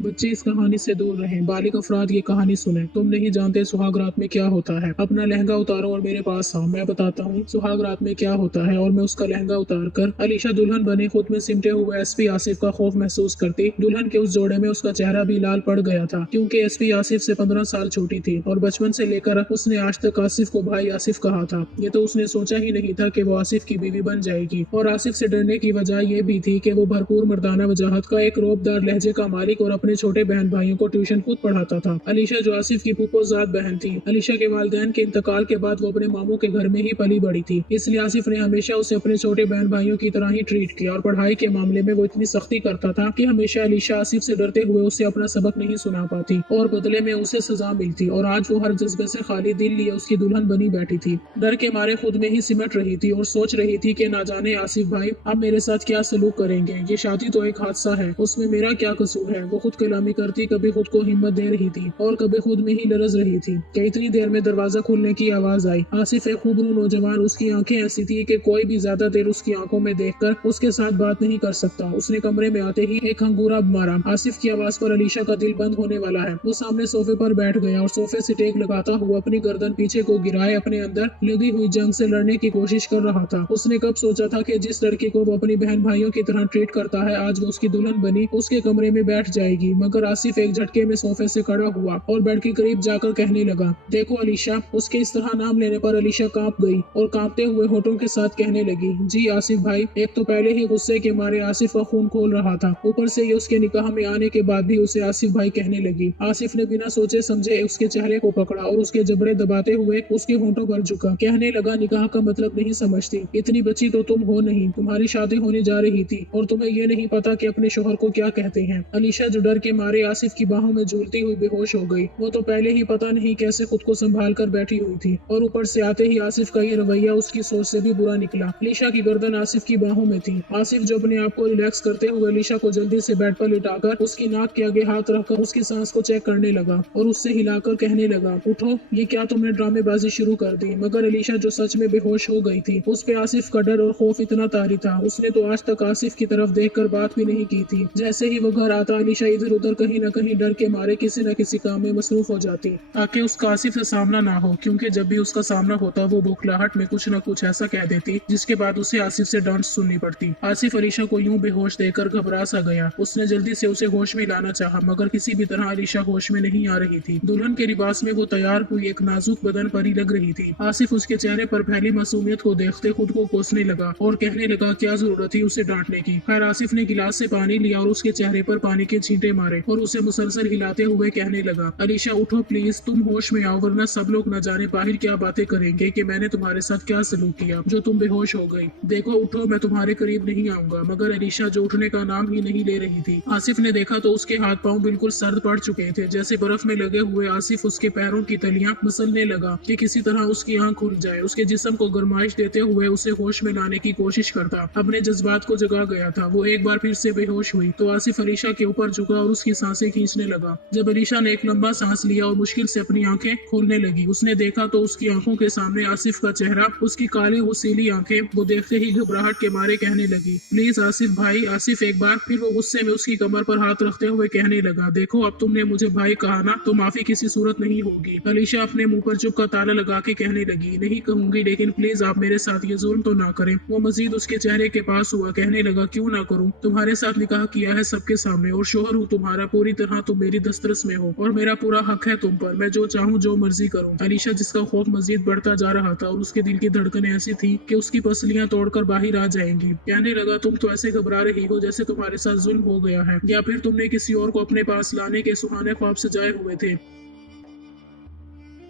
बच्चे इस कहानी से दूर रहें। बालिग अफराद ये कहानी सुने। तुम नहीं जानते सुहाग रात में क्या होता है। अपना लहंगा उतारो और मेरे पास आओ, मैं बताता हूँ सुहाग रात में क्या होता है। और मैं उसका लहंगा उतार कर अलीशा दुल्हन बने खुद में सिमटे हुए एसपी आसिफ का खौफ महसूस करती। दुल्हन के उस जोड़े में उसका चेहरा भी लाल पड़ गया था, क्योंकि एसपी आसिफ से 15 साल छोटी थी और बचपन से लेकर उसने आज तक आसिफ को भाई आसिफ कहा था। ये तो उसने सोचा ही नहीं था कि वो आसिफ की बीवी बन जाएगी। और आसिफ से डरने की वजह ये भी थी कि वो भरपूर मर्दाना वजाहत का, एक रोबदार लहजे का मालिक और अपने छोटे बहन भाइयों को ट्यूशन खुद पढ़ाता था। अलीशा जो आसिफ की फूफोजाद बहन थी, अलीशा के वालिदैन के इंतकाल के बाद वो अपने मामू के घर में ही पली बड़ी थी, इसलिए आसिफ ने हमेशा उसे अपने छोटे बहन भाइयों की तरह ही ट्रीट किया। और पढ़ाई के मामले में वो इतनी सख्ती करता था कि हमेशा अलीशा आसिफ से डरते हुए उसे अपना सबक नहीं सुना पाती और बदले में उसे सजा मिलती। और आज वो हर जज्बे से खाली दिल लिए उसकी दुल्हन बनी बैठी थी, डर के मारे खुद में ही सिमट रही थी और सोच रही थी कि ना जाने आसिफ भाई अब मेरे साथ क्या सलूक करेंगे। ये शादी तो एक हादसा है, उसमें मेरा क्या कसूर है। वो खुद कलामी करती, कभी खुद को हिम्मत दे रही थी और कभी खुद में ही लरज रही थी कि इतनी देर में दरवाजा खुलने की आवाज आई। आसिफ एक खूबरू नौजवान, उसकी आंखें ऐसी थी कि कोई भी ज्यादा देर उसकी आंखों में देखकर उसके साथ बात नहीं कर सकता। उसने कमरे में आते ही एक हंगूरा मारा। आसिफ की आवाज पर अलीशा का दिल बंद होने वाला है। वो सामने सोफे पर बैठ गया और सोफे से टेक लगाता हुआ अपनी गर्दन पीछे को गिराए अपने अंदर लगी हुई जंग से लड़ने की कोशिश कर रहा था। उसने कब सोचा था कि जिस लड़की को वो अपनी बहन भाइयों की तरह ट्रीट करता है, आज वो उसकी दुल्हन बनी उसके कमरे में बैठ जाएगी। मगर आसिफ एक झटके में सोफे से खड़ा हुआ और बेड के करीब जाकर कहने लगा, देखो अलीशा। उसके इस तरह नाम लेने पर अलीशा कांप गई और कांपते हुए होठों के साथ कहने लगी, जी आसिफ भाई। एक तो पहले ही गुस्से के मारे आसिफ का खून खोल रहा था, ऊपर से ये उसके निकाह में आने के बाद भी उसे आसिफ भाई कहने लगी। आसिफ ने बिना सोचे समझे उसके चेहरे को पकड़ा और उसके जबड़े दबाते हुए उसके होंठों पर झुका। कहने लगा, निकाह का मतलब नहीं समझती, इतनी बच्ची तो तुम हो नहीं, तुम्हारी शादी होने जा रही थी और तुम्हें ये नहीं पता कि अपने शोहर को क्या कहते हैं। अलीशा जो डर के मारे आसिफ की बाहों में झूलती हुई बेहोश हो गई। वो तो पहले ही पता नहीं कैसे खुद को संभाल कर बैठी हुई थी और ऊपर से आते ही आसिफ का ये रवैया उसकी सोच से भी बुरा निकला। अलीशा की गर्दन आसिफ की बाहों में थी। आसिफ जो अपने आप को रिलैक्स करते हुए अलीशा को जल्दी से बेड पर लिटाकर उसकी नाक के आगे हाथ रखकर उसकी सांस को चेक करने लगा और उससे हिलाकर कहने लगा, उठो, ये क्या तुमने ड्रामेबाजी शुरू कर दी। मगर अलीशा जो सच में बेहोश हो गई थी, उस पे आसिफ का डर और खौफ इतना तारी था, उसने तो आज तक आसिफ की तरफ देखकर बात भी नहीं की थी। जैसे ही वो घर आता, अलीशा इधर उधर कहीं न कहीं डर के मारे किसी न किसी काम में मसरूफ हो जाती ताकि उसका आसिफ से सामना ना हो, क्योंकि जब भी उसका सामना होता वो बौखलाहट में कुछ न कुछ ऐसा कह देती जिसके बाद उसे आसिफ से डांट सुननी पड़ती। आसिफ अलीशा को यूं बेहोश देखकर घबरा सा गया। उसने जल्दी से उसे होश में लाना चाहा, मगर किसी भी तरह अलीशा होश में नहीं आ रही थी। दुल्हन के लिबास में वो तैयार हुई एक नाजुक बदन परी लग रही थी। आसिफ उसके चेहरे पर फैली मासूमियत को देखते खुद को कोसने लगा और कहने लगा, क्या जरूरत थी उसे डांटने की। खैर आसिफ ने गिलास से पानी लिया और उसके चेहरे पर पानी के छींटे मारे और उसे मुसलसल हिलाते हुए कहने लगा, अलीशा उठो प्लीज, तुम होश में आओ, वरना सब लोग न जाने बाहर क्या बातें करेंगे कि मैंने तुम्हारे साथ क्या सलूक किया जो तुम बेहोश हो गई। देखो उठो, मैं तुम्हारे करीब नहीं आऊंगा। मगर अलीशा जो उठने का नाम ही नहीं ले रही थी। आसिफ ने देखा तो उसके हाथ पांव बिल्कुल सर्द पड़ चुके थे, जैसे बर्फ में लगे हुए। आसिफ उसके पैरों की तलियां मसलने लगा कि किसी तरह उसकी आंख खुल जाए। उसके जिस्म को गरमाइश देते हुए उसे होश में लाने की कोशिश करता। अपने जज्बात को जगा गया था। वो एक बार फिर से बेहोश हुई तो आसिफ अलीशा के ऊपर झुका और उसकी सांसें खींचने लगा। जब अलीशा ने एक लंबा सांस लिया और मुश्किल से अपनी आंखें खोलने लगी, उसने देखा तो उसकी आंखों के सामने आसिफ का चेहरा, उसकी काली वसीली आंखें। वो देखते ही घबराहट के मारे कहने लगी, प्लीज आसिफ भाई। आसिफ एक बार फिर वो गुस्से में उसकी कमर पर हाथ रखते हुए कहने लगा, देखो अब तुमने मुझे भाई कहा ना, तो माफी किसी सूरत नहीं होगी। अलीशा अपने मुंह पर चुप का ताला लगा के कहने लगी, नहीं कहूंगी, लेकिन प्लीज आप मेरे साथ ये जुल्म तो ना करें। वो मजीद उसके चेहरे के पास हुआ, कहने लगा, क्यों ना करूं, तुम्हारे साथ निकाह किया है सबके सामने और शोहर हूँ तुम्हारा, पूरी तरह तुम मेरी दस्तरस में हो और मेरा पूरा हक है तुम पर। मैं जो चाहूँ जो मर्जी करूँ। अलीशा जिसका खौफ मजीद बढ़ता जा रहा था और उसके दिल की धड़कनें ऐसी थी कि उसकी पसलियां तोड़कर बाहर आ जाएंगी, कहने लगा, तुम तो ऐसे घबरा रही हो जैसे तुम्हारे साथ जुल्म हो गया है या फिर तुमने किसी और को अपने पास लाने के सुहाने ख्वाब सजाए हुए थे।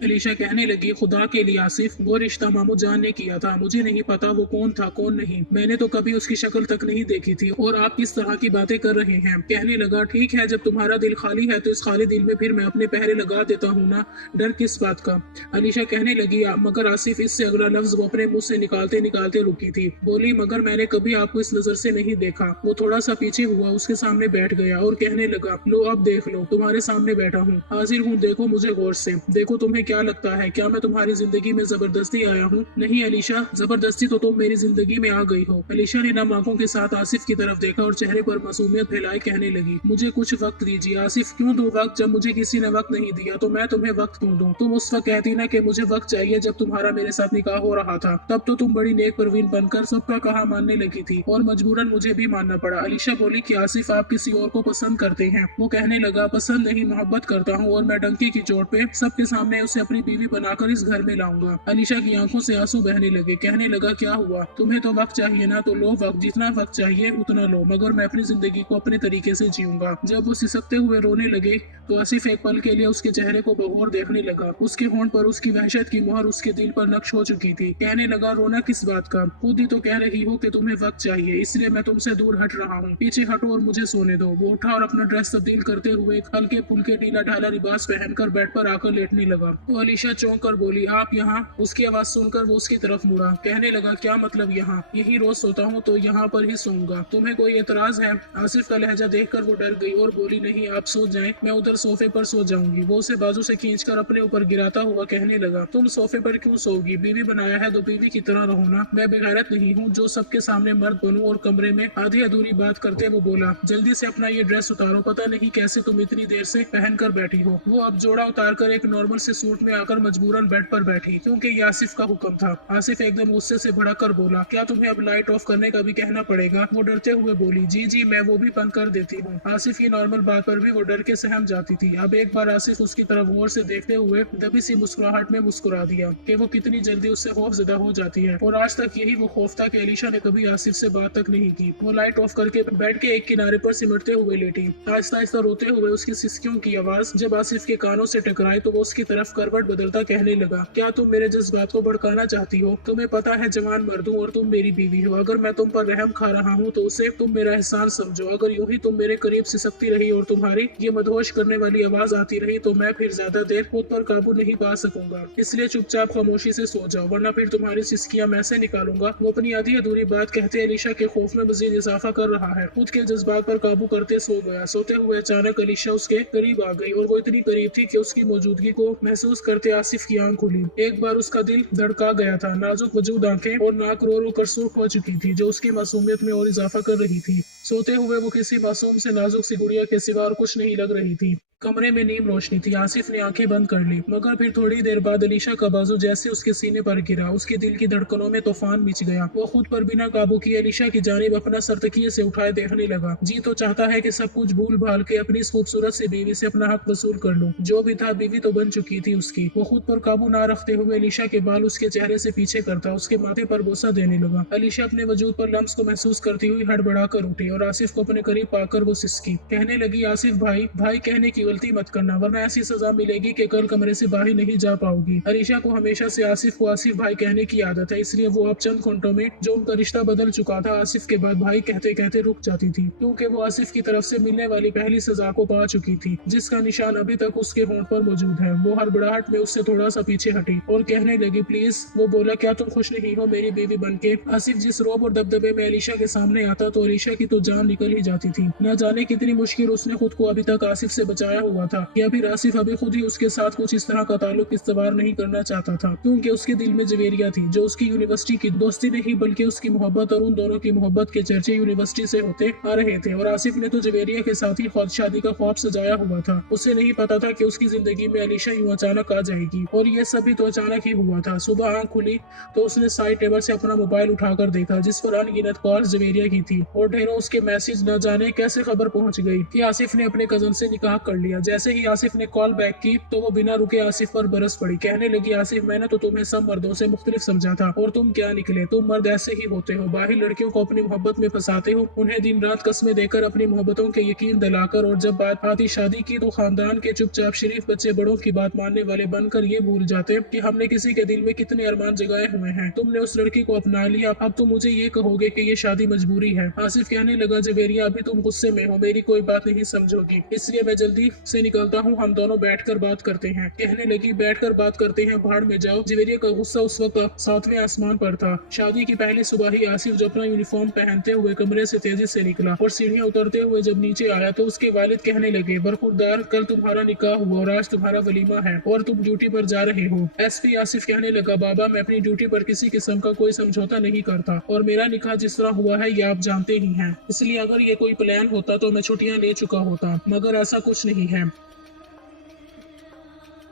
अलीशा कहने लगी, खुदा के लिए आसिफ, वो रिश्ता मामू जान ने किया था, मुझे नहीं पता वो कौन था कौन नहीं। मैंने तो कभी उसकी शक्ल तक नहीं देखी थी और आप किस तरह की बातें कर रहे हैं। कहने लगा, ठीक है, जब तुम्हारा दिल खाली है तो इस खाली दिल में फिर मैं अपने पहरे लगा देता हूँ ना, डर किस बात का। अलीशा कहने लगी, मगर आसिफ। इससे अगला लफ्ज वो अपने मुंह से निकालते निकालते रुकी थी। बोली, मगर मैंने कभी आपको इस नजर से नहीं देखा। वो थोड़ा सा पीछे हुआ, उसके सामने बैठ गया और कहने लगा, लो अब देख लो, तुम्हारे सामने बैठा हूँ, हाजिर हूँ, देखो मुझे गौर से, देखो तुम्हें क्या लगता है, क्या मैं तुम्हारी जिंदगी में जबरदस्ती आया हूँ? नहीं अलीशा, जबरदस्ती तो तुम मेरी जिंदगी में आ गई हो। अलीशा ने नम आंखों के साथ आसिफ की तरफ देखा और चेहरे पर मासूमियत फैलाए कहने लगी, मुझे कुछ वक्त दीजिए। आसिफ, क्यों दूं वक्त? जब मुझे किसी ने वक्त नहीं दिया तो मैं तुम्हें वक्त क्यों दूं? तुम उस वक्त कहती ना कि मुझे वक्त चाहिए जब तुम्हारा मेरे साथ निकाह हो रहा था, तब तो तुम बड़ी नेक परवीन बनकर सबका कहा मानने लगी थी और मजबूरन मुझे भी मानना पड़ा। अलीशा बोली कि आसिफ, आप किसी और को पसंद करते हैं? वो कहने लगा, पसंद नहीं, मोहब्बत करता हूँ और मैं डंके की चोट पे सबके सामने उसे अपनी बीवी बनाकर इस घर में लाऊंगा। अलीशा की आंखों से आंसू बहने लगे। कहने लगा, क्या हुआ? तुम्हें तो वक्त चाहिए ना, तो लो वक्त, जितना वक्त चाहिए उतना लो, मगर मैं अपनी जिंदगी को अपने तरीके से जीऊंगा। जब वो सिसकते हुए रोने लगे तो आसिफ एक पल के लिए उसके चेहरे को बगौर देखने लगा। उसके होंठ पर उसकी वहशत की मोहर उसके दिल पर नक्श हो चुकी थी। कहने लगा, रोना किस बात का? खुद ही तो कह रही हो कि तुम्हें वक्त चाहिए, इसलिए मैं तुमसे दूर हट रहा हूँ। पीछे हटो और मुझे सोने दो। वो उठा और अपना ड्रेस तब्दील करते हुए एक हल्के फुल्के ढीला ढाला लिबास पहनकर बेड पर आकर लेटने लगा। तो अलीशा चौंक कर बोली, आप यहाँ? उसकी आवाज सुनकर वो उसकी तरफ मुड़ा। कहने लगा, क्या मतलब यहाँ? यही रोज सोता हूँ तो यहाँ पर ही सोऊंगा। तुम्हें कोई एतराज है? आसिफ का लहजा देखकर वो डर गई और बोली, नहीं, आप सो जाएं, मैं उधर सोफे पर सो जाऊंगी। वो उसे बाजू से खींचकर अपने ऊपर गिराता हुआ कहने लगा, तुम सोफे पर क्यों सोगी? बीवी बनाया है तो बीवी की तरह रहो ना। मैं बेगैरत नहीं हूँ जो सबके सामने मर्द बनूं। और कमरे में आधी अधूरी बात करते वो बोला, जल्दी से अपना ये ड्रेस उतारो, पता नहीं कैसे तुम इतनी देर से पहन कर बैठी हो। वो अब जोड़ा उतार कर एक नॉर्मल से सूट में आकर मजबूरन बेड पर बैठी, क्योंकि ये आसिफ का हुक्म था। आसिफ एकदम गुस्से से भड़क कर बोला, क्या तुम्हें अब लाइट ऑफ करने का भी कहना पड़ेगा? वो डरते हुए बोली, जी जी, मैं वो भी बंद कर देती हूँ। आसिफ की नॉर्मल बात पर भी वो डर के सहम जाती थी। अब एक बार आसिफ उसकी तरफ गौर से देखते हुए दबी सी मुस्कुराहट में मुस्कुरा दिया कि वो कितनी जल्दी उससे खौफजदा हो जाती है। और आज तक यही वो खौफ था कि अलीशा ने कभी आसिफ से बात तक नहीं की। वो लाइट ऑफ करके बेड के एक किनारे पर सिमटते हुए लेटी। आहिस्ता आहिस्ता रोते हुए उसकी सिसकियों की आवाज जब आसिफ के कानों से टकराई तो वो उसकी तरफ करवट बदलता कहने लगा, क्या तुम मेरे जज्बात को भड़काना चाहती हो? तुम्हें पता है जवान मर्द हूँ और तुम मेरी बीवी हो। अगर मैं तुम पर रहम खा रहा हूँ तो उसे तुम मेरा एहसान समझो। अगर यूं ही तुम मेरे करीब सिसकती रही और तुम्हारी ये मदहोश करने वाली आवाज आती रही तो मैं फिर ज्यादा देर खुद पर काबू नहीं पा सकूंगा। इसलिए चुपचाप खामोशी से सो जाओ, वरना फिर तुम्हारी सिसकियां मैं से निकालूंगा। वो अपनी आधी अधूरी बात कहते अलीशा के खौफ में मजीद इजाफा कर रहा है। खुद के जज्बात पर काबू करते सो गया। सोते हुए अचानक अलीशा उसके करीब आ गई और वो इतनी करीब थी कि उसकी मौजूदगी को महसूस करते आसिफ की आंख खुली। एक बार उसका दिल धड़का गया था। नाजुक वजूद आंखें और नाक रो रो कर सुर्ख हो चुकी थी, जो उसकी मासूमियत में और इजाफा कर रही थी। सोते हुए वो किसी मासूम से नाजुक सी गुड़िया के सिवा और कुछ नहीं लग रही थी। कमरे में नीम रोशनी थी। आसिफ ने आंखें बंद कर ली, मगर फिर थोड़ी देर बाद अलीशा का बाजू जैसे उसके सीने पर गिरा, उसके दिल की धड़कनों में तूफान मच गया। वो खुद पर बिना काबू किए अलीशा की जानिब अपना सर तकिए से उठाए देखने लगा। जी तो चाहता है कि सब कुछ भूल भाल के अपनी इस खूबसूरत सी बीवी से अपना हक वसूल कर लूं। जो भी था, बीवी तो बन चुकी थी उसकी। वो खुद पर काबू ना रखते हुए अलीशा के बाल उसके चेहरे से पीछे करता उसके माथे पर बोसा देने लगा। अलीशा अपने वजूद पर लम्स को महसूस करती हुई हड़बड़ा कर उठी और आसिफ को अपने करीब पाकर वो सिसकी। कहने लगी, आसिफ भाई, भाई कहने की गलती मत करना, वरना ऐसी सजा मिलेगी कि कल कमरे से बाहर नहीं जा पाओगी। अलीशा को हमेशा से आसिफ को आसिफ भाई कहने की आदत है, इसलिए वो अब चंद घंटों में जो उनका रिश्ता बदल चुका था, आसिफ के बाद भाई कहते कहते रुक जाती थी, क्योंकि वो आसिफ की तरफ से मिलने वाली पहली सजा को पा चुकी थी, जिसका निशान अभी तक उसके होंठ पर मौजूद है। वो हड़बड़ाहट में उससे थोड़ा सा पीछे हटी और कहने लगी, प्लीज। वो बोला, क्या तुम खुश नहीं हो मेरी बीवी बनके? आसिफ जिस रोब और दबदबे में अलीशा के सामने आता तो अलीशा की तो जान निकल ही जाती थी। न जाने कितनी मुश्किल उसने खुद को अभी तक आसिफ से बचाया हुआ था, या फिर आसिफ अभी खुद ही उसके साथ कुछ इस तरह का ताल्लुक इस्तवार नहीं करना चाहता था, क्योंकि उसके दिल में जवेरिया थी, जो उसकी यूनिवर्सिटी की दोस्ती नहीं बल्कि उसकी मोहब्बत और उन दोनों की मोहब्बत के चर्चे यूनिवर्सिटी से होते आ रहे थे। और आसिफ ने तो जवेरिया के साथ ही खुद शादी का ख्वाब सजाया हुआ था। उसे नहीं पता था कि उसकी जिंदगी में अलीशा यूं अचानक आ जाएगी, और ये सभी तो अचानक ही हुआ था। सुबह आंख खुली तो उसने साइड टेबल से अपना मोबाइल उठाकर देखा, जिस पर अनगिनत कॉल्स जवेरिया की थी और ढेरों उसके मैसेज। न जाने कैसे खबर पहुंच गई कि आसिफ ने अपने कजन से निकाह कर लिया। जैसे ही आसिफ ने कॉल बैक की तो वो बिना रुके आसिफ पर बरस पड़ी। कहने लगी, आसिफ, मैंने तो तुम्हें सब मर्दों से मुख्तलिफ समझा था, और तुम क्या निकले? तुम मर्द ऐसे ही होते हो, बाहर लड़कियों को अपनी मोहब्बत में फंसाते हो, उन्हें दिन रात कस्में देकर अपनी मोहब्बतों के यकीन दिलाकर, और जब बात आती शादी की तो खानदान के चुपचाप शरीफ बच्चे बड़ों की बात मानने वाले बनकर ये भूल जाते कि हमने किसी के दिल में कितने अरमान जगाए हुए हैं। तुमने उस लड़की को अपना लिया, अब तुम मुझे ये कहोगे कि ये शादी मजबूरी है। आसिफ कहने लगा, जवेरिया, अभी तुम गुस्से में हो, मेरी कोई बात नहीं समझोगी, इसलिए मैं जल्दी से निकलता हूँ, हम दोनों बैठकर बात करते हैं। कहने लगी, बैठकर बात करते हैं, भाड़ में जाओ। जवेरिया का गुस्सा उस वक्त सातवें आसमान पर था। शादी की पहली सुबह ही आसिफ जो अपना यूनिफॉर्म पहनते हुए कमरे से तेजी से निकला और सीढ़ियां उतरते हुए जब नीचे आया तो उसके वालिद कहने लगे, बरखुरदार, कल तुम्हारा निकाह हुआ और आज तुम्हारा वलीमा है और तुम ड्यूटी पर जा रहे हो। एसपी आसिफ कहने लगा, बाबा, मैं अपनी ड्यूटी पर किसी किस्म का कोई समझौता नहीं करता और मेरा निकाह जिस तरह हुआ है ये आप जानते ही हैं। इसलिए अगर ये कोई प्लान होता तो मैं छुट्टियां ले चुका होता, मगर ऐसा कुछ नहीं है।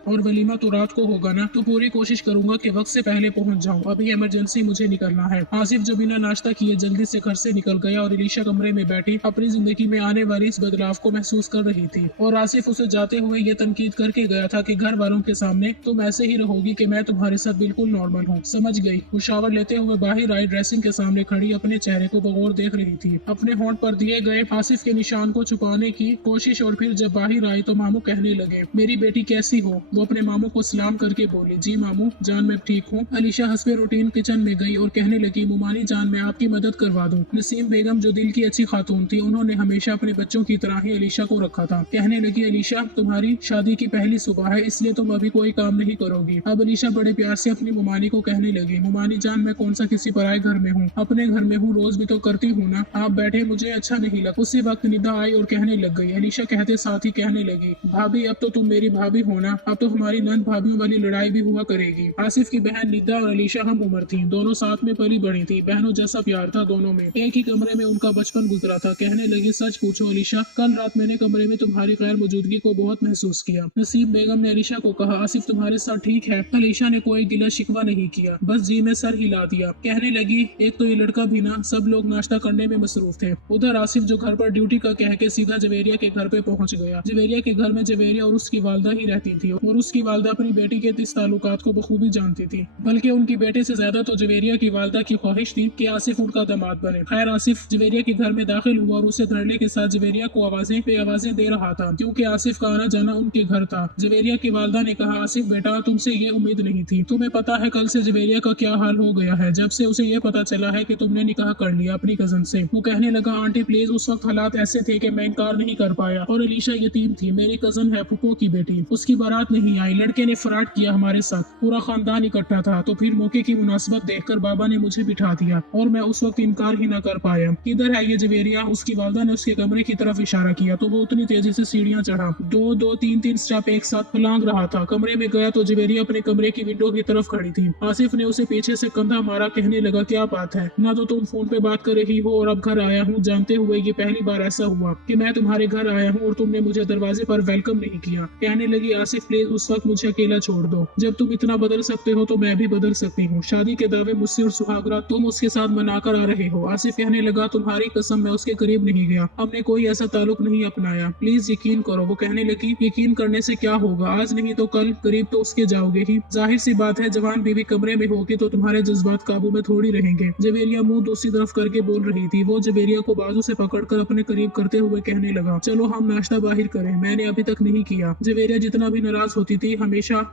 और वलीमा तो रात को होगा ना, तो पूरी कोशिश करूंगा कि वक्त से पहले पहुंच जाऊं। अभी इमरजेंसी मुझे निकलना है। आसिफ जो बिना नाश्ता किए जल्दी से घर से निकल गया और अलीशा कमरे में बैठी अपनी जिंदगी में आने वाली इस बदलाव को महसूस कर रही थी। और आसिफ उसे जाते हुए ये तनकीद करके गया था कि घर वालों के सामने तुम ऐसे ही रहोगी कि मैं तुम्हारे साथ बिल्कुल नॉर्मल हूँ। समझ गई। वो शावर लेते हुए बाहर आई ड्रेसिंग के सामने खड़ी अपने चेहरे को बगौर देख रही थी, अपने होंठ पर दिए गए आसिफ के निशान को छुपाने की कोशिश। और फिर जब बाहर आई तो मामू कहने लगे, मेरी बेटी कैसी हो? वो अपने मामू को सलाम करके बोली, जी मामू जान मैं ठीक हूँ। अलीशा हंसते रूटीन किचन में गई और कहने लगी, मुमानी जान मैं आपकी मदद करवा दूं। नसीम बेगम जो दिल की अच्छी खातून थी, उन्होंने हमेशा अपने बच्चों की तरह ही अलीशा को रखा था। कहने लगी, अलीशा तुम्हारी शादी की पहली सुबह है इसलिए तुम अभी कोई काम नहीं करोगी। अब अलीशा बड़े प्यार से अपनी मुमानी को कहने लगी, मुमानी जान मैं कौन सा किसी पराए घर में हूँ, अपने घर में हूँ, रोज भी तो करती हूँ ना। आप बैठे, मुझे अच्छा नहीं लगा। उसी वक्त निदा आई और कहने लग गई। अलीशा कहते साथ ही कहने लगी, भाभी अब तो तुम मेरी भाभी हो ना, अब तो हमारी नंद भाभीयों वाली लड़ाई भी हुआ करेगी। आसिफ की बहन निदा और अलीशा हम उम्र थी, दोनों साथ में पली बड़ी थी। बहनों जैसा प्यार था दोनों में, एक ही कमरे में उनका बचपन गुजरा था। कहने लगी, सच पूछो अलीशा, कल रात मैंने कमरे में तुम्हारी गैर मौजूदगी को बहुत महसूस किया। नसीब बेगम ने अलीशा को कहा, आसिफ तुम्हारे साथ ठीक है? अलीशा ने कोई गिला शिकवा नहीं किया, बस जी में सर हिला दिया। कहने लगी, एक तो ये लड़का भी ना, सब लोग नाश्ता करने में मसरूफ थे। उधर आसिफ जो घर पर ड्यूटी का कह के सीधा जवेरिया के घर पे पहुंच गया। जवेरिया के घर में जवेरिया और उसकी वालदा ही रहती थी और उसकी वालदा अपनी बेटी के इस ताल्लुकात को बखूबी जानती थी। बल्कि उनकी बेटे से ज्यादा तो जवेरिया की वालदा की ख्वाहिश थी कि आसिफ उनका दामाद बने। खैर आसिफ जवेरिया के घर में दाखिल हुआ और उसे धड़ल्ले के साथ जवेरिया को आवाजें पे आवाजें दे रहा था, क्योंकि आसिफ का आना जाना उनके घर था। जवेरिया की वालदा ने कहा, आसिफ बेटा तुमसे ये उम्मीद नहीं थी। तुम्हें पता है कल से जवेरिया का क्या हाल हो गया है, जब से उसे ये पता चला है कि तुमने निकाह कर लिया अपनी कजन से। वो कहने लगा, आंटी प्लीज, उस वक्त हालात ऐसे थे कि मैं इनकार नहीं कर पाया और अलीशा यतीम थी, मेरी कजन है, फुफो की बेटी, उसकी बारात नहीं आई, लड़के ने फ्रॉड किया हमारे साथ, पूरा खानदान इकट्ठा था। तो फिर मौके की मुनासिबत देखकर बाबा ने मुझे बिठा दिया और मैं उस वक्त इनकार ही न कर पाया। किधर है ये जवेरिया? उसकी वालदा ने उसके कमरे की तरफ इशारा किया तो वो उतनी तेजी से सीढ़ियां चढ़ा, दो तीन स्टेप एक साथ फलांग रहा था। कमरे में गया तो जवेरिया अपने कमरे की विंडो की तरफ खड़ी थी। आसिफ ने उसे पीछे से कंधा मारा। कहने लगा, क्या बात है, ना तो तुम फोन पे बात कर रही हो और अब घर आया हूँ, जानते हुए ये पहली बार ऐसा हुआ कि मैं तुम्हारे घर आया हूँ और तुमने मुझे दरवाजे पर वेलकम नहीं किया। कहने लगी, आसिफ प्लीज उस वक्त मुझे अकेला छोड़ दो, जब तुम इतना बदल सकते हो तो मैं भी बदल सकती हूँ। शादी के दावे मुझसे और सुहागरात तुम उसके साथ मनाकर आ रहे हो। आसिफ कहने लगा, तुम्हारी कसम मैं उसके करीब नहीं गया, हमने कोई ऐसा ताल्लुक नहीं अपनाया, प्लीज यकीन करो। वो कहने लगी, यकीन करने से क्या होगा, आज नहीं तो कल करीब तो उसके जाओगे ही। जाहिर सी बात है, जवान बीवी कमरे में होगी तो तुम्हारे जज्बात काबू में थोड़ी रहेंगे। जवेरिया मुंह दूसरी तरफ करके बोल रही थी। वो जवेरिया को बाजू से पकड़कर अपने करीब करते हुए कहने लगा, चलो हम नाश्ता बाहर करें, मैंने अभी तक नहीं किया। जवेरिया जितना भी नाराज होती थी,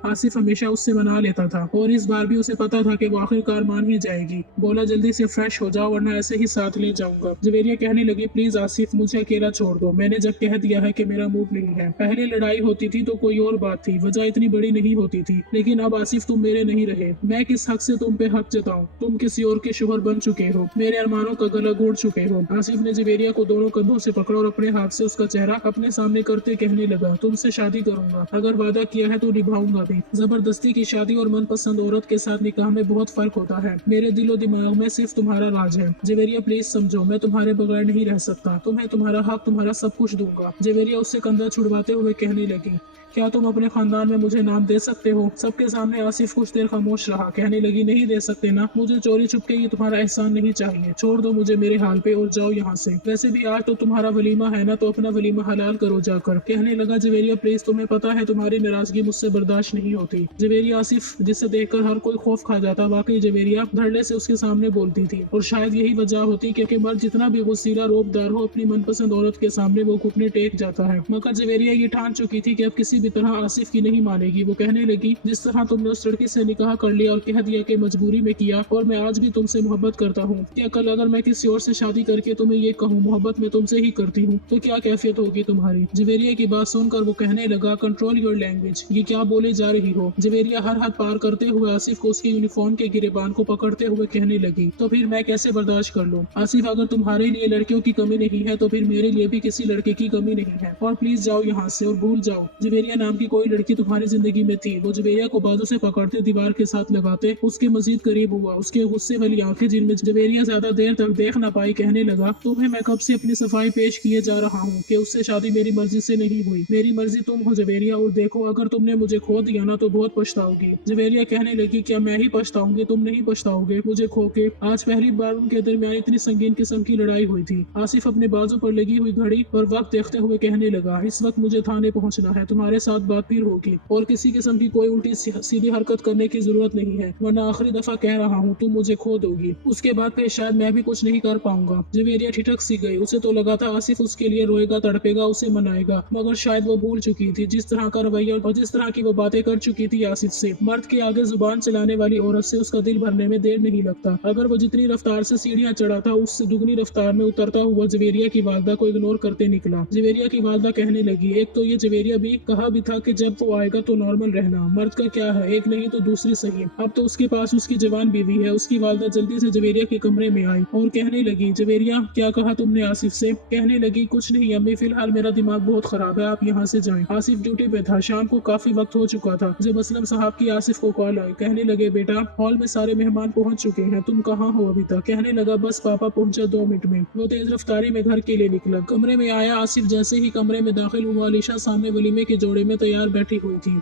आसिफ हमेशा उससे मना लेता था और इस बार भी उसे पता था कि वो आखिरकार मान ही जाएगी। बोला, जल्दी से फ्रेश हो जाओ वरना ऐसे ही साथ ले जाऊंगा। जवेरिया कहने लगी, प्लीज आसिफ मुझे अकेला छोड़ दो, मैंने जब कह दिया है कि मेरा मूड नहीं है। पहले लड़ाई होती थी तो कोई और बात थी, वजह इतनी बड़ी नहीं होती थी, लेकिन अब आसिफ तुम मेरे नहीं रहे। मैं किस हक से तुम पे हक जताऊं? तुम किसी और के शोहर बन चुके हो, मेरे अरमानों का गला घोट चुके हो। आसिफ ने जवेरिया को दोनों कंधों से पकड़ा और अपने हाथ से उसका चेहरा अपने सामने करते कहने लगा, तुमसे शादी करूंगा, अगर वादा किया है तो निभाऊंगा भी। जबरदस्ती की शादी और मनपसंद औरत के साथ निकाह में बहुत फर्क होता है। मेरे दिलो दिमाग में सिर्फ तुम्हारा राज है। जवेरिया प्लीज समझो, मैं तुम्हारे बगैर नहीं रह सकता, तुम्हें तुम्हारा हक, तुम्हारा सब कुछ दूंगा। जवेरिया उससे कंधा छुड़वाते हुए कहने लगी, क्या तुम अपने खानदान में मुझे नाम दे सकते हो? सबके सामने आसिफ कुछ देर खामोश रहा। कहने लगी, नहीं दे सकते ना, मुझे चोरी छुपके ये तुम्हारा एहसान नहीं चाहिए, छोड़ दो मुझे मेरे हाल पे और जाओ यहाँ से। वैसे भी आज तो तुम्हारा वलीमा है ना, तो अपना वलीमा हलाल करो जाकर। कहने लगा, जवेरिया प्लीज, तुम्हें पता है तुम्हारी नाराजगी मुझसे बर्दाश्त नहीं होती। जवेरिया आसिफ जिसे देखकर हर कोई खौफ खा जाता, वाकई जवेरिया धड़ल्ले से उसके सामने बोलती थी और शायद यही वजह होती कि मर्द जितना भी गुस्सीला रोबदार हो, अपनी मनपसंद औरत के सामने वो घुटने टेक जाता है। मगर जवेरिया ये ठान चुकी थी कि अब किसी भी तरह आसिफ की नहीं मानेगी। वो कहने लगी, जिस तरह तुमने उस लड़की से निकाह कर लिया और कह दिया कि मजबूरी में किया, और मैं आज भी तुमसे मोहब्बत करता हूँ, क्या कल अगर मैं किसी और से शादी करके तुम्हें ये कहूँ मोहब्बत में तुमसे ही करती हूँ, तो क्या कैफियत होगी तुम्हारी। जवेरिया की बात सुनकर वो कहने लगा, कंट्रोल योर लैंग्वेज, ये क्या बोले जा रही हो। जवेरिया हर हद पार करते हुए आसिफ को उसके यूनिफॉर्म के गिरेबान को पकड़ते हुए कहने लगी, तो फिर मैं कैसे बर्दाश्त कर लूँ। आसिफ, अगर तुम्हारे लिए लड़कियों की कमी नहीं है तो फिर मेरे लिए भी किसी लड़के की कमी नहीं है, और प्लीज जाओ यहाँ से और भूल जाओ जवेरिया नाम की कोई लड़की तुम्हारी जिंदगी में थी। वो जवेरिया को बाजू से पकड़ते दीवार के साथ लगाते उसके मजीद करीब हुआ। उसके गुस्से वाली आंखें जिनमें जवेरिया ज्यादा देर तक देख न पाई कहने लगा, तुम्हें मैं कब से अपनी सफाई पेश किए जा रहा हूँ कि उससे शादी मेरी मर्जी से नहीं हुई। मेरी मर्जी तुम हो जवेरिया, और देखो अगर तुमने मुझे खो दिया ना तो बहुत पछताओगी। जवेरिया कहने लगी, क्या मैं ही पछताऊंगी, तुम नहीं पछताओगे मुझे खो के। आज पहली बार उनके दरमियान इतनी संगीन किस्म की लड़ाई हुई थी। आसिफ अपने बाजू पर लगी हुई घड़ी पर वक्त देखते हुए कहने लगा, इस वक्त मुझे थाने पहुंचना है, तुम्हारे साथ बात फिर होगी और किसी किस्म की कोई उल्टी सीधी हरकत करने की जरूरत नहीं है, वरना आखिरी दफा कह रहा हूँ तुम मुझे खो दोगी। उसके बाद फिर शायद मैं भी कुछ नहीं कर पाऊंगा। जवेरिया ठिठक सी गई। उसे तो लगा था आसिफ उसके लिए रोएगा, तड़पेगा, उसे मनाएगा, मगर शायद वो भूल चुकी थी जिस तरह का रवैया और जिस तरह की वो बातें कर चुकी थी आसिफ से। मर्द के आगे जुबान चलाने वाली औरत से उसका दिल भरने में देर नहीं लगता। अगर वो जितनी रफ्तार से सीढ़ियां चढ़ा था उससे दुगनी रफ्तार में उतरता हुआ जवेरिया की वालदा को इग्नोर करते निकला। जवेरिया की वालदा कहने लगी, एक तो ये जवेरिया भी कहा भी था कि जब वो आएगा तो नॉर्मल रहना, मर्द का क्या है, एक नहीं तो दूसरी सही। अब तो उसके पास उसकी जवान बीवी है। उसकी वालदा जल्दी से जवेरिया के कमरे में आई और कहने लगी, जवेरिया क्या कहा तुमने आसिफ से। कहने लगी, कुछ नहीं अम्मी, फिलहाल मेरा दिमाग बहुत खराब है, आप यहाँ से जाएं। आसिफ ड्यूटी पे था, शाम को काफी वक्त हो चुका था जब असलम साहब की आसिफ को कॉल आई। कहने लगे, बेटा हॉल में सारे मेहमान पहुंच चुके हैं, तुम कहाँ हो अभी तक। कहने लगा, बस पापा पहुंचा 2 मिनट में। वो तेज रफ्तारी में घर के लिए निकला। कमरे में आया आसिफ जैसे ही कमरे में दाखिल हुआ, अलीशा सामने वलीमे के जोड़े में तैयार बैठी हुई थी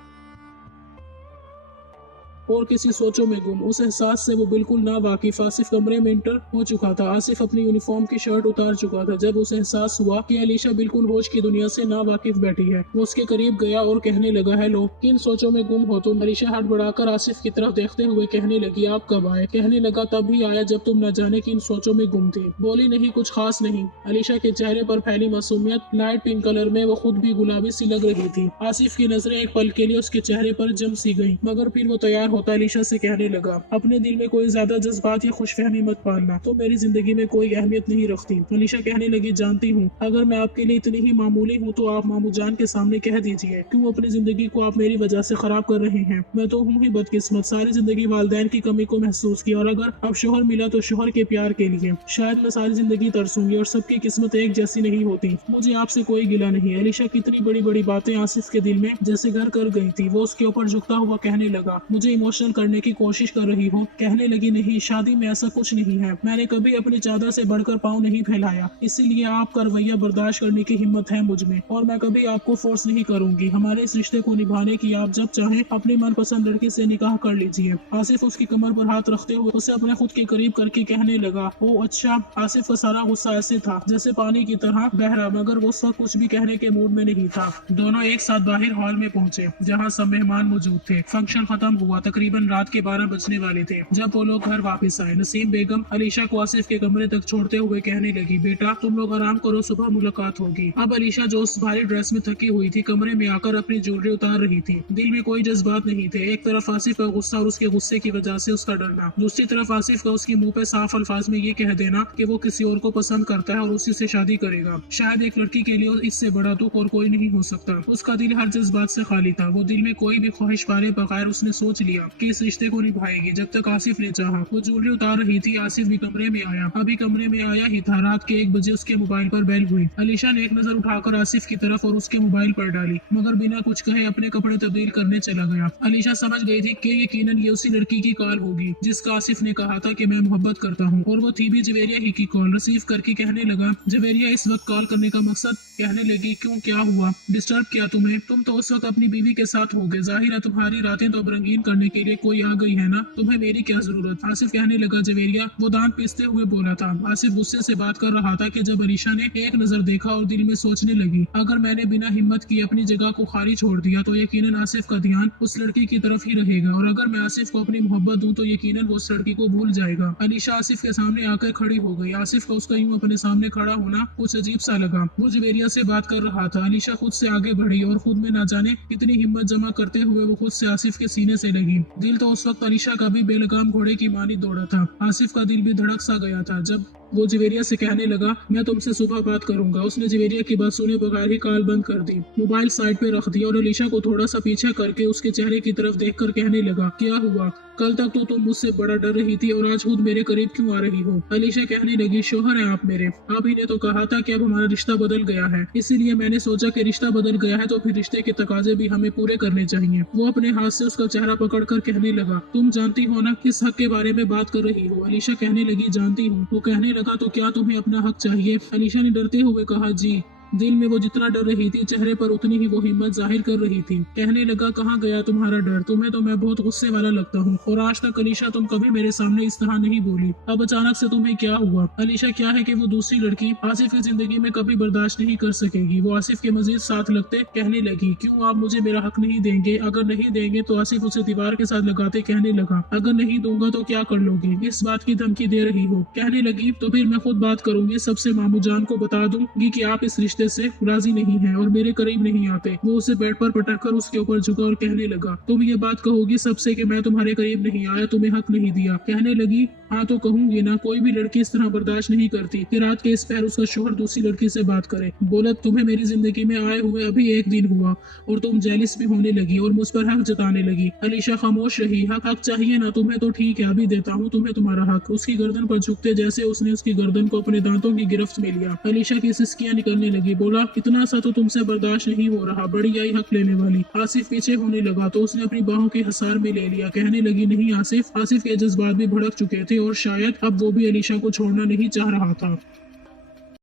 और किसी सोचों में गुम। उस एहसास से वो बिल्कुल ना वाकिफ आसिफ कमरे में इंटर हो चुका था। आसिफ अपनी यूनिफॉर्म की शर्ट उतार चुका था जब उसे एहसास हुआ कि अलीशा बिल्कुल होश की दुनिया से ना वाकिफ बैठी है। वो उसके करीब गया और कहने लगा, हेलो, किन सोचों में गुम हो तुम। अलीशा हाथ बढ़ाकर आसिफ की तरफ देखते हुए कहने लगी, आप कब आए। कहने लगा, तब ही आया जब तुम न जाने किन सोचों में गुम थी। बोली, नहीं कुछ खास नहीं। अलीशा के चेहरे पर फैली मासूमियत लाइट पिंक कलर में वो खुद भी गुलाबी सी लग रही थी। आसिफ की नजरें एक पल के लिए उसके चेहरे पर जम सी गई, मगर फिर वो तैयार होता अलीशा से कहने लगा, अपने दिल में कोई ज्यादा जज्बात या खुशफहमी मत पालना, तो मेरी जिंदगी में कोई अहमियत नहीं रखती। अलीशा कहने लगी, जानती हूँ, अगर मैं आपके लिए इतनी ही मामूली हूँ तो आप मामू जान के सामने कह दीजिए, क्यों अपनी जिंदगी को आप मेरी वजह से खराब कर रहे हैं। मैं तो हूँ ही बदकिस्मत, सारी जिंदगी वालिदैन की कमी को महसूस की, और अगर अब शोहर मिला तो शोहर के प्यार के लिए। शायद मैं सारी जिंदगी तरसूंगी और सबकी किस्मत एक जैसी नहीं होती। मुझे आपसे कोई गिला नहीं। अलीशा की इतनी बड़ी बड़ी बातें आसिफ के दिल में जैसे घर कर गई थी। वो उसके ऊपर झुकता हुआ कहने लगा, मुझे इमोशनल करने की कोशिश कर रही हो। कहने लगी, नहीं, शादी में ऐसा कुछ नहीं है। मैंने कभी अपनी चादर से बढ़कर पाँव नहीं फैलाया, इसीलिए आपका रवैया बर्दाश्त करने की हिम्मत है मुझ में, और मैं कभी आपको फोर्स नहीं करूंगी। हमारे इस रिश्ते को निभाने की आप जब चाहें अपनी मनपसंद लड़की से निकाह कर लीजिए। आसिफ उसकी कमर पर हाथ रखते हुए उसे अपने खुद के करीब करके कहने लगा, ओ अच्छा। आसिफ का सारा गुस्सा ऐसे था जैसे पानी की तरह बह रहा, मगर वो उस वक्त कुछ भी कहने के मूड में नहीं था। दोनों एक साथ बाहर हॉल में पहुंचे जहाँ सब मेहमान मौजूद थे। फंक्शन खत्म हुआ, तकरीबन रात के 12 बजने वाले थे जब वो लोग घर वापस आए। नसीम बेगम अलीशा को आसिफ के कमरे तक छोड़ते हुए कहने लगी, बेटा तुम लोग आराम करो, सुबह मुलाकात होगी। अब अलीशा जो उस भारी ड्रेस में थकी हुई थी कमरे में आकर अपनी ज्वेलरी उतार रही थी। दिल में कोई जज्बात नहीं थे। एक तरफ आसिफ का गुस्सा और उसके गुस्से की वजह से उसका डरना, दूसरी तरफ आसिफ का उसके मुंह पे साफ अल्फाज में ये कह देना कि वो किसी और को पसंद करता है और उसी से शादी करेगा। शायद एक लड़की के लिए इससे बड़ा दुख और कोई नहीं हो सकता। उसका दिल हर जज्बात से खाली था। वो दिल में कोई भी ख्वाहिश पाले बगैर उसने सोच लिया कि इस रिश्ते को निभाएगी जब तक आसिफ ने चाहा। वो ज्वेलरी उतार रही थी, आसिफ भी कमरे में आया। अभी कमरे में आया ही था, रात के 1 बजे उसके मोबाइल पर बेल हुई। अलीशा ने एक नजर उठाकर आसिफ की तरफ और उसके मोबाइल पर डाली, मगर बिना कुछ कहे अपने कपड़े तब्दील करने चला गया। अलीशा समझ गई थी कि यकीनन ये उसी लड़की की कॉल होगी जिसका आसिफ ने कहा था कि मैं मोहब्बत करता हूँ, और वो थी भी जवेरिया ही की कॉल। रिसीव करके कहने लगा, जवेरिया इस वक्त कॉल करने का मकसद। कहने लगी, क्यों, क्या हुआ, डिस्टर्ब किया तुम्हें? तुम तो उस वक्त अपनी बीवी के साथ हो गए, जाहिर है तुम्हारी रातें तो अब रंगीन करने के लिए कोई आ गई है ना, तुम्हें मेरी क्या जरूरत। आसिफ कहने लगा जवेरिया, वो दांत पीसते हुए बोला था। आसिफ गुस्से से बात कर रहा था कि जब अलीशा ने एक नजर देखा और दिल में सोचने लगी, अगर मैंने बिना हिम्मत की अपनी जगह को खाली छोड़ दिया तो यकीनन आसिफ का ध्यान उस लड़की की तरफ ही रहेगा, और अगर मैं आसिफ को अपनी मोहब्बत दूं तो यकीनन वो उस लड़की को भूल जाएगा। अलीशा आसिफ के सामने आकर खड़ी हो गई। आसिफ को उसका यूं अपने सामने खड़ा होना कुछ अजीब सा लगा। वो जवेरिया से बात कर रहा था। अलीशा खुद से आगे बढ़ी और खुद में ना जाने कितनी हिम्मत जमा करते हुए वो खुद से आसिफ के सीने से लगी। दिल तो उस वक्त अलीशा का भी बेलगाम घोड़े की मानी दौड़ा था। आसिफ का दिल भी धड़क सा गया था जब वो जवेरिया से कहने लगा, मैं तुमसे सुबह बात करूंगा। उसने जवेरिया की बात सुने बगैर ही कॉल बंद कर दी, मोबाइल साइड पे रख दिया और अलीशा को थोड़ा सा पीछे करके उसके चेहरे की तरफ देखकर कहने लगा, क्या हुआ? कल तक तो तुम मुझसे बड़ा डर रही थी और आज खुद मेरे करीब क्यों आ रही हो? अलीशा कहने लगी, शोहर है आप मेरे, आप ही ने तो कहा था कि अब हमारा रिश्ता बदल गया है, इसीलिए मैंने सोचा कि रिश्ता बदल गया है तो फिर रिश्ते के तकाजे भी हमें पूरे करने चाहिए। वो अपने हाथ से उसका चेहरा पकड़कर कहने लगा, तुम जानती हो ना किस हक के बारे में बात कर रही हो? अलीशा कहने लगी, जानती हूँ। वो कहने लगा, तो क्या तुम्हें अपना हक चाहिए? अलीशा ने डरते हुए कहा, जी। दिल में वो जितना डर रही थी चेहरे पर उतनी ही वो हिम्मत जाहिर कर रही थी। कहने लगा, कहाँ गया तुम्हारा डर? तुम्हें तो मैं बहुत गुस्से वाला लगता हूँ, और आज तक अलीशा तुम कभी मेरे सामने इस तरह नहीं बोली, अब अचानक से तुम्हें क्या हुआ? अलीशा क्या है कि वो दूसरी लड़की आसिफ की जिंदगी में कभी बर्दाश्त नहीं कर सकेगी। वो आसिफ के मजीद साथ लगते कहने लगी, क्यों आप मुझे मेरा हक नहीं देंगे? अगर नहीं देंगे तो आसिफ उसे दीवार के साथ लगाते कहने लगा, अगर नहीं दूंगा तो क्या कर लोगी? इस बात की धमकी दे रही हो? कहने लगी, तो फिर मैं खुद बात करूंगी, सबसे मामू जान को बता दूंगी कि आप इस रिश्ते से राजी नहीं है और मेरे करीब नहीं आते। वो उसे बेड पर पटक कर उसके ऊपर झुका और कहने लगा, तुम ये बात कहोगी सबसे कि मैं तुम्हारे करीब नहीं आया, तुम्हें हक नहीं दिया? कहने लगी, हाँ तो कहूंगी ना, कोई भी लड़की इस तरह बर्दाश्त नहीं करती कि रात के इस पहर उसका शोहर दूसरी लड़की से बात करे। बोला, तुम्हें मेरी जिंदगी में आए हुए अभी एक दिन हुआ और तुम जेलिस भी होने लगी और मुझ पर हक जताने लगी। अलीशा खामोश रही। हक चाहिए ना तुम्हें? तो ठीक है, अभी देता हूँ तुम्हें तुम्हारा हक। उसकी गर्दन पर झुकते जैसे उसने उसकी गर्दन को अपने दांतों की गिरफ्त में लिया। अलीशा की सिसकियां निकलने लगी। बोला, इतना सा तो तुमसे बर्दाश्त नहीं हो रहा, बड़ी आई हक लेने वाली। आसिफ पीछे होने लगा तो उसने अपनी बाहों के हसार में ले लिया। कहने लगी, नहीं आसिफ। आसिफ के जज्बात भी भड़क चुके थे और शायद अब वो भी अलीशा को छोड़ना नहीं चाह रहा था।